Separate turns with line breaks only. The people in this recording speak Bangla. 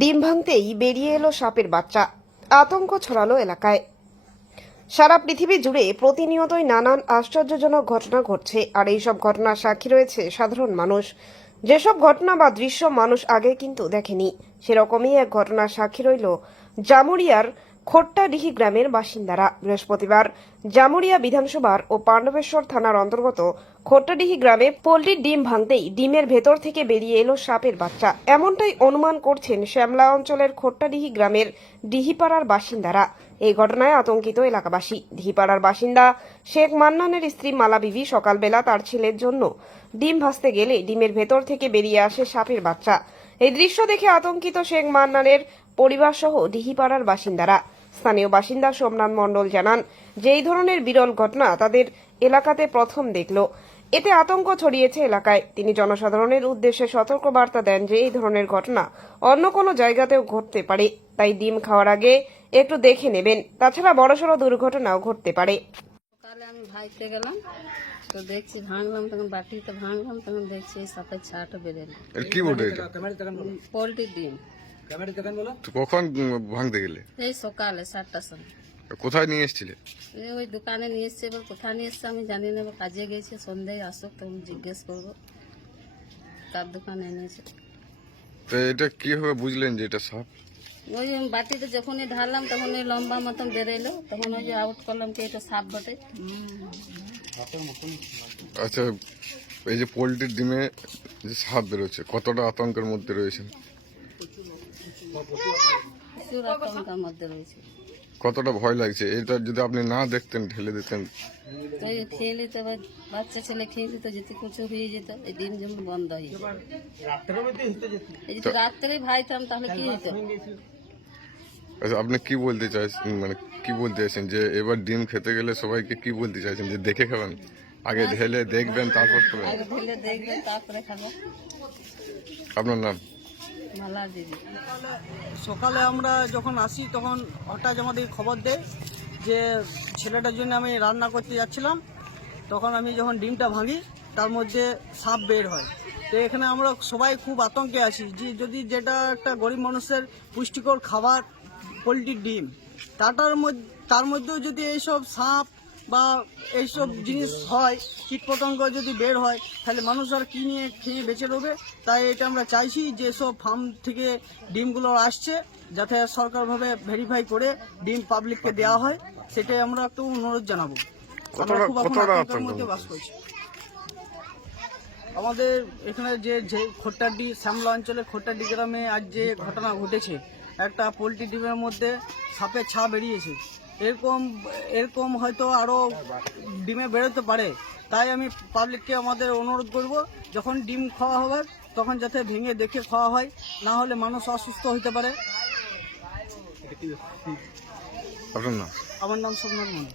ডিম ভাঙতেই বেরিয়ে এলো সাপের বাচ্চা। আতঙ্ক ছড়ালো এলাকায়। সারা পৃথিবী জুড়ে প্রতিনিয়তই নানান আশ্চর্যজনক ঘটনা ঘটছে, আর এইসব ঘটনার সাক্ষী রয়েছে সাধারণ মানুষ। যেসব ঘটনা বা দৃশ্য মানুষ আগে কিন্তু দেখেনি, সেরকমই এক ঘটনার সাক্ষী রইল জামুরিয়ার খোট্টাডিহি গ্রামের বাসিন্দারা বৃহস্পতিবার জামুরিয়া বিধানসভার ও পাণ্ডবেশ্বর থানার অন্তর্গত খোট্টাডিহি গ্রামে পোলট্রির ডিম ভাঙতেই ডিমের ভেতর থেকে বেরিয়ে এলো সাপের বাচ্চা। এমনটাই অনুমান করছেন শ্যামলা অঞ্চলের খোট্টাডিহি গ্রামের ডিহিপাড়ার বাসিন্দারা। এই ঘটনায় আতঙ্কিত এলাকাবাসী। ডিহিপাড়ার বাসিন্দা শেখ মান্নানের স্ত্রী মালা বিবি সকালবেলা তার ছেলের জন্য ডিম ভাসতে গেলে ডিমের ভেতর থেকে বেরিয়ে আসে সাপের বাচ্চা। এই দৃশ্য দেখে আতঙ্কিত শেখ মান্নানের পরিবার সহ ডিহিপাড়ার বাসিন্দারা। স্থানীয় বাসিন্দা সোমনাথ মণ্ডল জানান যে এই ধরনের বিরল ঘটনা তাদের এলাকাতে প্রথম দেখল। এতে আতঙ্ক ছড়িয়েছে এলাকায়। তিনি জনসাধারণের উদ্দেশ্যে সতর্ক বার্তা দেন যে এই ধরনের ঘটনা অন্য কোনো জায়গাতেও ঘটতে পারে। তাই ডিম খাওয়ার আগে একটু দেখে নেবেন। তাছাড়া বড়সড় দুর্ঘটনাও ঘটতে পারে।
সকালে আমি ভাইতে গেলাম তো দেখছি ভাঙলাম তখন বাটিতে ভাঙলাম তখন দেখছি সাপের ছাটা বেরোলো।
কি বটে
পোলট্রির ডিম।
কখন ভাঙতে গেলে?
এই সকালে সাতটার সময়।
কোথায় নিয়ে এসেছিলে?
এই ওই দোকানে নিয়ে এসছে এবার কোথায় নিয়ে এসছে আমি জানি না এবার কাজে গেছে সন্ধ্যায় আসুক তখন জিজ্ঞেস করব। তার দোকানে এনেছে।
তো এটা কীভাবে বুঝলেন যে এটা সাপ?
ওই বাটিতে যখনই ঢাললাম তখন ওই লম্বা মতন বেরোলো তখন ওই যে আউট করলাম কি এটা সাপ বটে।
আচ্ছা এই যে পোলট্রির ডিমে যে সাপ বেরোচ্ছে কতটা আতঙ্কের মধ্যে রয়েছে
প্রচুর আতঙ্কের মধ্যে রয়েছে
কতটা ভয় লাগছে? এটা যদি আপনি না দেখতেন ঢেলে দিতেন।
তো খেয়ে নিতে বাচ্চা ছেলে খেয়ে নিত যেতে কিছু হয়ে যেত এই ডিম যেমন বন্ধ হয়ে যেত। যদি রাত্রে ভাইতাম তাহলে কি হতো
আচ্ছা আপনি কি বলতে চাইছেন? মানে কি বলতে চাইছেন? যে এবার ডিম খেতে গেলে সবাইকে কি বলতে চাইছেন? যে দেখে খাবেন? আগে ঢেলে দেখবেন তারপর খাবেন?
ঢেলে দেখবে তারপরে খাব।
আপনার নাম?
সকালে আমরা যখন আসি, তখন হঠাৎ আমাদের খবর দেয় যে ছেলেটার জন্য আমি রান্না করতে যাচ্ছিলাম। তখন আমি যখন ডিমটা ভাঙি, তার মধ্যে সাপ বের হয়। তো এখানে আমরা সবাই খুব আতঙ্কে আছি যে যদি যেটা একটা গরিব মানুষের পুষ্টিকর খাবার, পোলট্রির ডিম, তাটার মধ্যে, তার মধ্যেও যদি এইসব সাপ বা এইসব জিনিস হয় কীটপতঙ্গ যদি বের হয় তাহলে মানুষ আর কি নিয়ে খেয়ে বেঁচে রবে? তাই এটা আমরা চাইছি যে সব ফার্ম থেকে ডিমগুলো আসছে যাতে সরকারভাবে ভেরিফাই করে ডিম পাবলিককে দেওয়া হয়। সেটাই আমরা একটু অনুরোধ জানাব? বাস করছি। আমাদের এখানে যে যে খোট্টাডি শ্যামলা অঞ্চলে খোট্টাডি গ্রামে আজ যে ঘটনা ঘটেছে একটা পোলট্রি ডিমের মধ্যে সাপের ছা বেরিয়েছে। এরকম এরকম হয়তো আরও ডিমে বেরোতে পারে। তাই আমি পাবলিককে আমাদের অনুরোধ করব যখন ডিম খাওয়া হবে তখন যাতে ভেঙে দেখে খাওয়া হয় না হলে মানুষ অসুস্থ হতে পারে।
আপনার নাম?
আমার নাম সোমনাথ মন্ডল